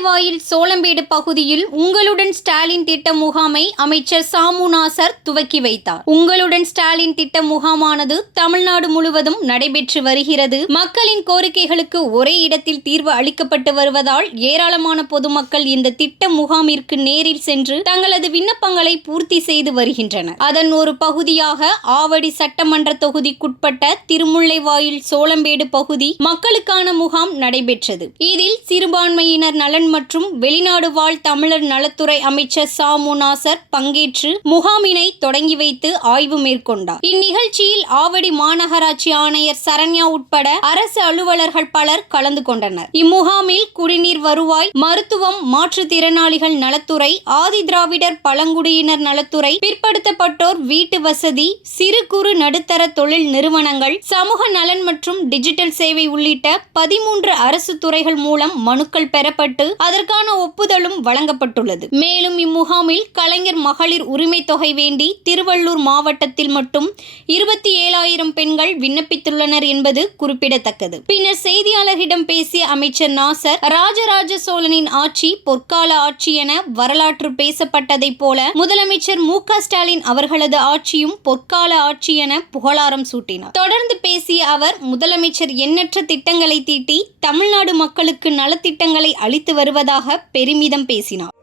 திருமுல்லைவாயில் சோளம்பேடு பகுதியில் உங்களுடன் ஸ்டாலின் திட்ட முகாமை அமைச்சர் சாமு நாசர் துவக்கி வைத்தார். உங்களுடன் ஸ்டாலின் திட்ட முகாமானது தமிழ்நாடு முழுவதும் நடைபெற்று வருகிறது. மக்களின் கோரிக்கைகளுக்கு ஒரே இடத்தில் தீர்வு அளிக்கப்பட்டு வருவதால் ஏராளமான பொதுமக்கள் இந்த திட்ட முகாமிற்கு நேரில் சென்று தங்களது விண்ணப்பங்களை பூர்த்தி செய்து வருகின்றனர். அதன் ஒரு பகுதியாக ஆவடி சட்டமன்ற தொகுதிக்குட்பட்ட திருமுல்லைவாயில் சோளம்பேடு பகுதி மக்களுக்கான முகாம் நடைபெற்றது. இதில் சிறுபான்மையினர் நலன் மற்றும் வெளிநாடு வாழ் தமிழர் நலத்துறை அமைச்சர் சாமு நாசர் பங்கேற்று முகாமினை தொடங்கி வைத்து ஆய்வு மேற்கொண்டார். இந்நிகழ்ச்சியில் ஆவடி மாநகராட்சி ஆணையர் சரண்யா உட்பட அரசு அலுவலர்கள் பலர் கலந்து கொண்டனர். இம்முகாமில் குடிநீர், வருவாய், மருத்துவம், மாற்றுத்திறனாளிகள் நலத்துறை, ஆதி திராவிடர் பழங்குடியினர் நலத்துறை, பிற்படுத்தப்பட்டோர் வீட்டு வசதி, சிறு குறு நடுத்தர தொழில் நிறுவனங்கள், சமூக நலன் மற்றும் டிஜிட்டல் சேவை உள்ளிட்ட 13 அரசு துறைகள் மூலம் மனுக்கள் பெறப்பட்டு அதற்கான ஒப்புதலும் வழங்கப்பட்டுள்ளது. மேலும் இம்முகாமில் கலைஞர் மகளிர் உரிமை தொகை வேண்டி திருவள்ளூர் மாவட்டத்தில் மட்டும் 27,000 பெண்கள் விண்ணப்பித்துள்ளனர் என்பது குறிப்பிடத்தக்கது. பின்னர் செய்தியாளர்களிடம் பேசிய அமைச்சர் நாசர், ராஜராஜ சோழனின் ஆட்சி பொற்கால ஆட்சி என வரலாற்று பேசப்பட்டதை போல முதலமைச்சர் மு.க. ஸ்டாலின் அவர்களது ஆட்சியும் பொற்கால ஆட்சி என புகழாரம் சூட்டினார். தொடர்ந்து பேசிய அவர், முதலமைச்சர் எண்ணற்ற திட்டங்களை தீட்டி தமிழ்நாடு மக்களுக்கு நலத்திட்டங்களை அளித்து வருவதாக பெருமிதம் பேசினார்.